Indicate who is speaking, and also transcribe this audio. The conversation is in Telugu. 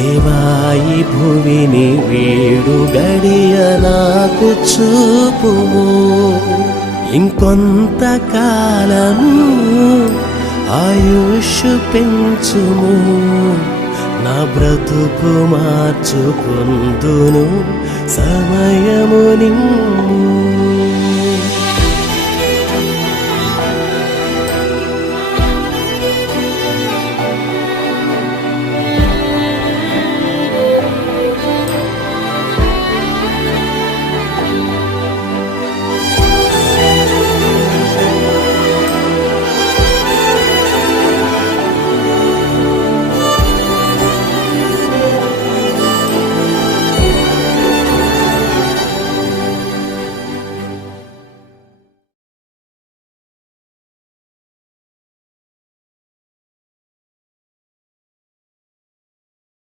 Speaker 1: దేవాయి భువిని వీడు గడియ నాకు చూపుము. ఇంకొంత కాలము ఆయుష్ పెంచుము. నా బ్రతుకు మార్చుకుందును సమయము నిమ్ము.